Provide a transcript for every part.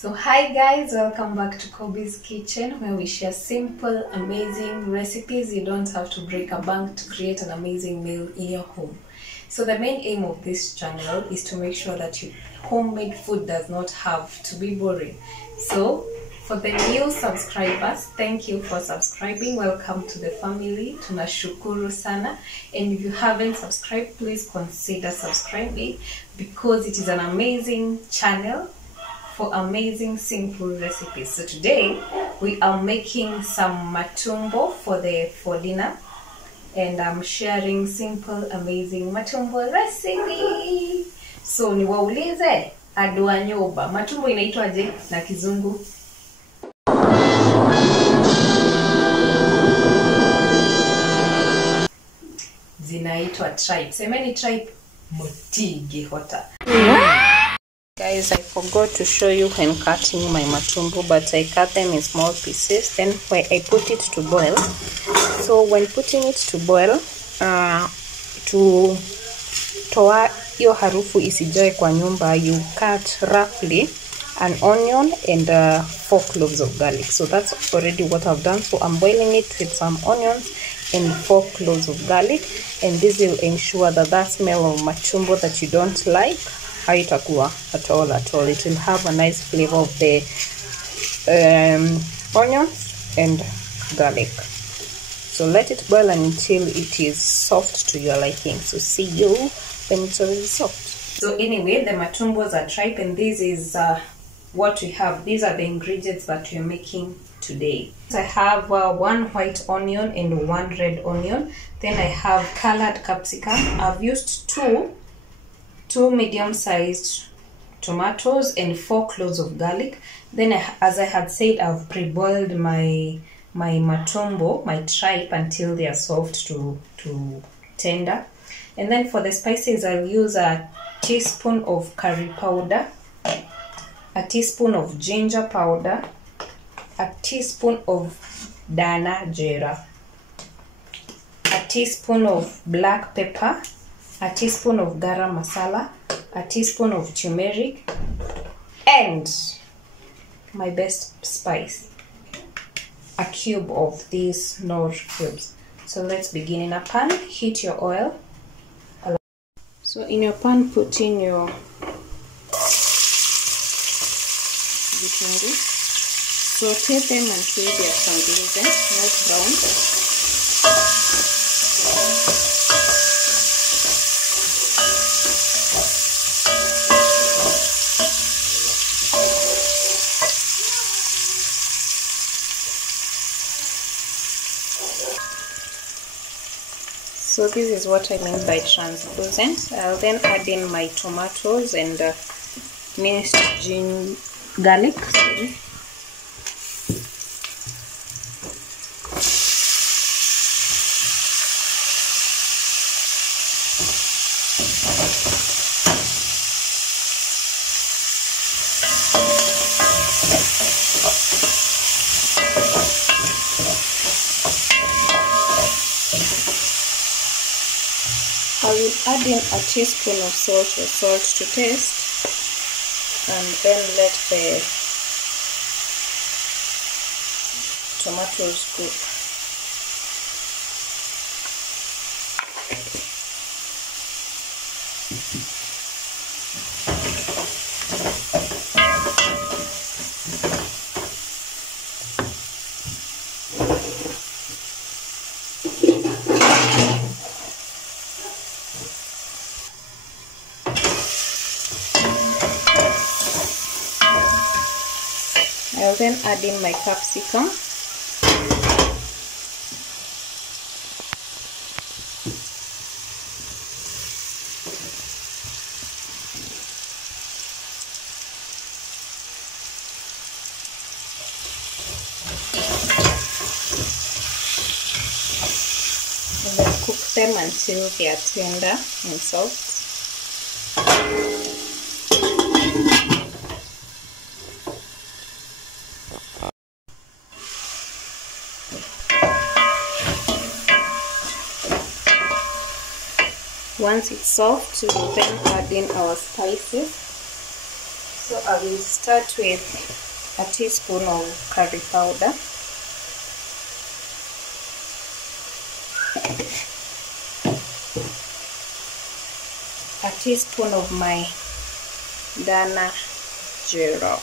So hi guys, welcome back to Kobe's Kitchen, where we share simple, amazing recipes. You don't have to break a bank to create an amazing meal in your home. So the main aim of this channel is to make sure that your homemade food does not have to be boring. So for the new subscribers, thank you for subscribing. Welcome to the family. Tunashukuru sana. And if you haven't subscribed, please consider subscribing because it is an amazing channel for amazing simple recipes. So today we are making some matumbo for dinner, and I'm sharing simple amazing matumbo recipe. So niwaulize adwa nyoba, matumbo inaitwaje na kizungu? Zinaitwa tripe. Semeni tripe. Motige hota. Guys, I forgot to show you when cutting my matumbo, but I cut them in small pieces. Then when I put it to boil, so when putting it to boil, to toa hiyo harufu isijoe kwa nyumba, you cut roughly an onion and 4 cloves of garlic. So that's already what I've done. So I'm boiling it with some onions and 4 cloves of garlic, and this will ensure that that smell of matumbo that you don't like haitakuwa at all. It will have a nice flavor of the onions and garlic. So let it boil until it is soft to your liking. So see you when it's already soft. So anyway, the matumbos are tripe, and this is what we have. These are the ingredients that we're making today. So I have 1 white onion and 1 red onion. Then I have colored capsicum. I've used two medium-sized tomatoes and 4 cloves of garlic. Then as I had said, I've pre-boiled my matumbo, my tripe, until they are soft to tender. And then for the spices, I'll use a teaspoon of curry powder, a teaspoon of ginger powder, a teaspoon of dana jera, a teaspoon of black pepper, a teaspoon of garam masala, a teaspoon of turmeric, and my best spice, a cube of these Knorr cubes. So let's begin. In a pan, heat your oil. So in your pan, put in your vitunguu. Saute them until they are translucent, not brown. So this is what I mean by translucent. I'll then add in my tomatoes and minced garlic. Sorry. I will add in a teaspoon of salt to taste, and then let the tomatoes cook. I'll then add in my capsicum. And then cook them until they are tender and soft. Once it's soft, we will then add in our spices. So I will start with a teaspoon of curry powder, a teaspoon of my Dana Jera,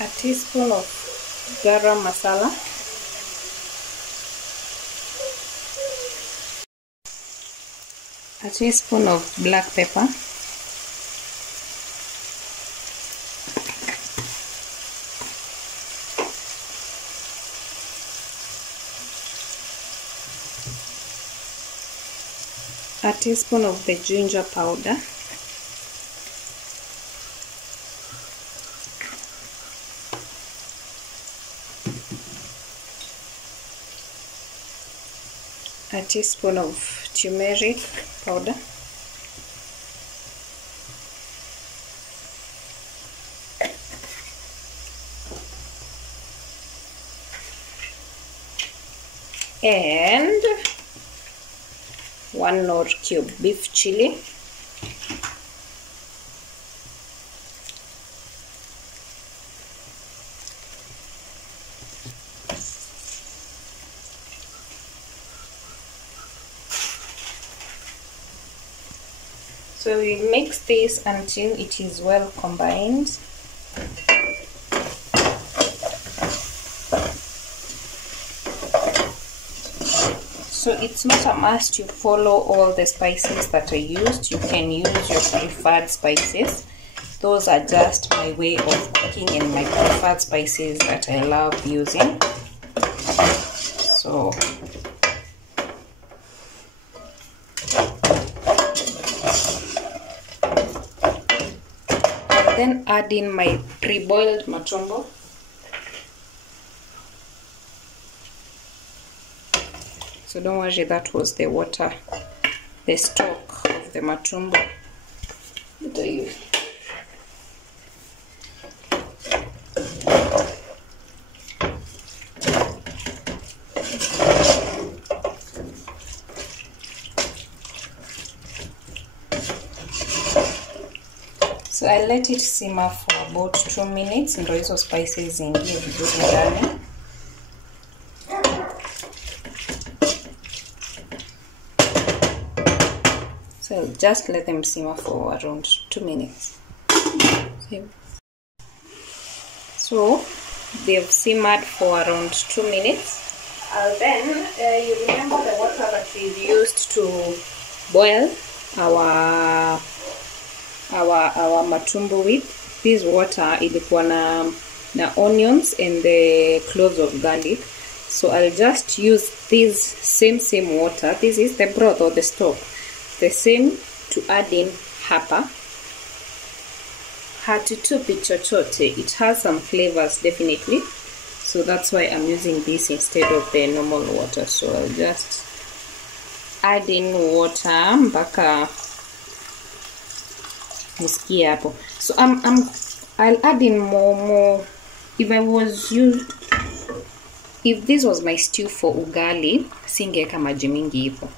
a teaspoon of garam masala, a teaspoon of black pepper, a teaspoon of the ginger powder, a teaspoon of turmeric powder, and 1 Knorr cube beef chili, so we mix this until it is well combined. So it's not a must you follow all the spices that I used. You can use your preferred spices. Those are just my way of cooking and my preferred spices that I love using. So then add in my pre-boiled matumbo. So don't worry, that was the water, the stock of the matumbo. So I let it simmer for about 2 minutes ndio hizo spices zingie vizuri ndani. So just let them simmer for around 2 minutes. So they've simmered for around 2 minutes. Then you remember the water that we used to boil our matumbo with. This water ilikuwa na onions and the cloves of garlic. So I'll just use this same water. This is the broth or the stock. The same to add in hapa. Hatitupi chochote. It has some flavors definitely. So that's why I'm using this instead of the normal water. So I'll just add in water mpaka nisikie hapo. So I'll add in more. If this was my stew for ugali, singeweka maji mingi hivyo.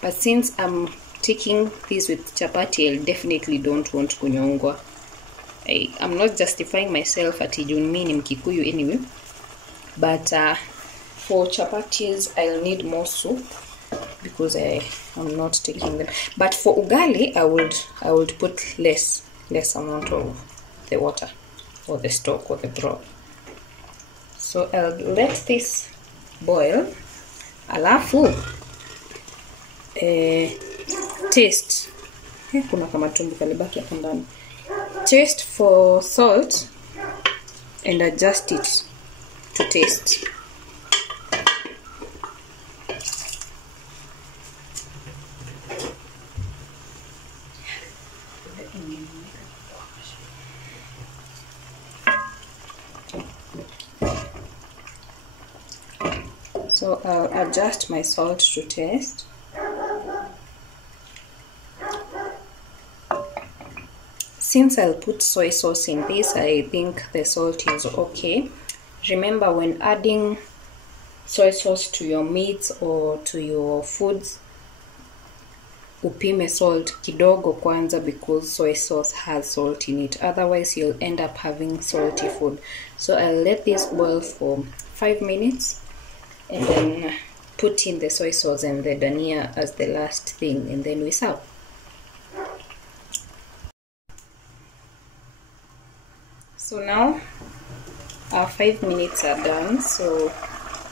But since I'm taking this with chapati, I definitely don't want kunyongwa. I'm not justifying myself at mimi ni Mkikuyu anyway. But for chapatis, I'll need more soup because I'm not taking them. But for ugali, I would put less amount of the water or the stock or the broth. So I'll let this boil. Alafu taste. Kuna kama tumbo kalibaki hapo ndani. Taste for salt and adjust it to taste. So I'll adjust my salt to taste. Since I'll put soy sauce in this, I think the salt is okay. Remember, when adding soy sauce to your meats or to your foods, upime salt kidogo kwanza, because soy sauce has salt in it. Otherwise you'll end up having salty food. So I'll let this boil for 5 minutes and then put in the soy sauce and the dania as the last thing, and then we serve. So now our 5 minutes are done. So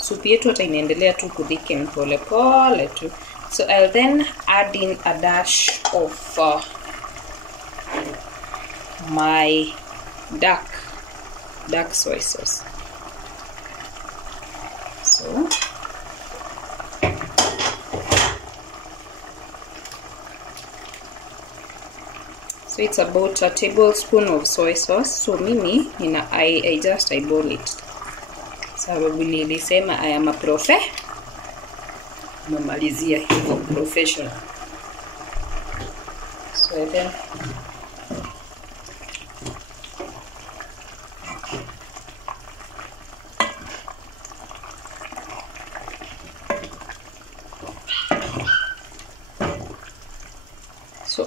supu yetu hata inaendelea tu kudhiken pole pole tu. So I'll then add in a dash of my dark soy sauce. So it's about a tablespoon of soy sauce. So mimi I just eyeball it. Sababu nilisema I am a namalizia hivyo professional. So then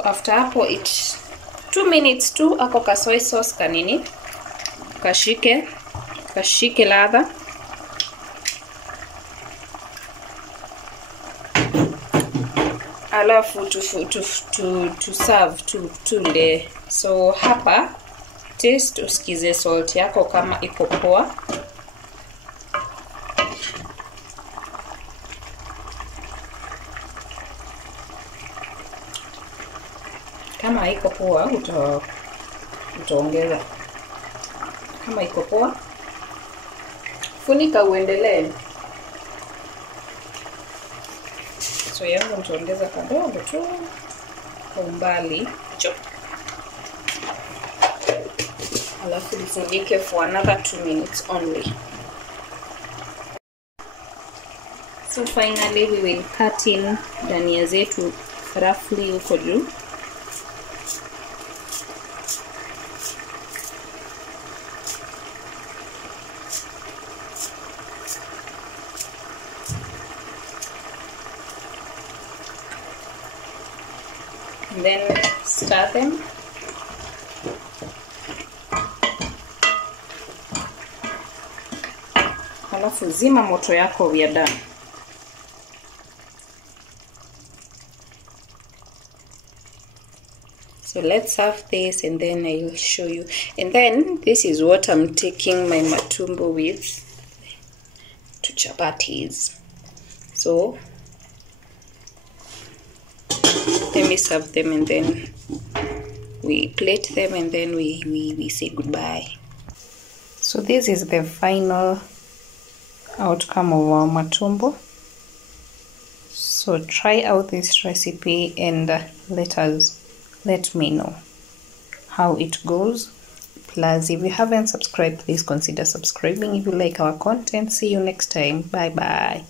after hapo it 2 minutes tu ako ka soy sauce kanini kashike ladha. Alafu to serve tunde. So hapa taste, usikize salt yako kama iko poa. Kama haiko poa utaongeza. Kama iko poa funika uendelee. So yangu nitaongeza kadogo tu kwa umbali hicho. Alafu nifunike for another 2 minutes only. So finally we will cut in dania zetu roughly huko juu. And then stir them. Alafu zima moto yako, we are done. So let's serve this and then I'll show you. And then this is what I'm taking my matumbo with to chapatis. So let me serve them and then we plate them and then we say goodbye. So this is the final outcome of our matumbo. So try out this recipe and let me know how it goes. Plus, if you haven't subscribed, please consider subscribing if you like our content. See you next time. Bye bye.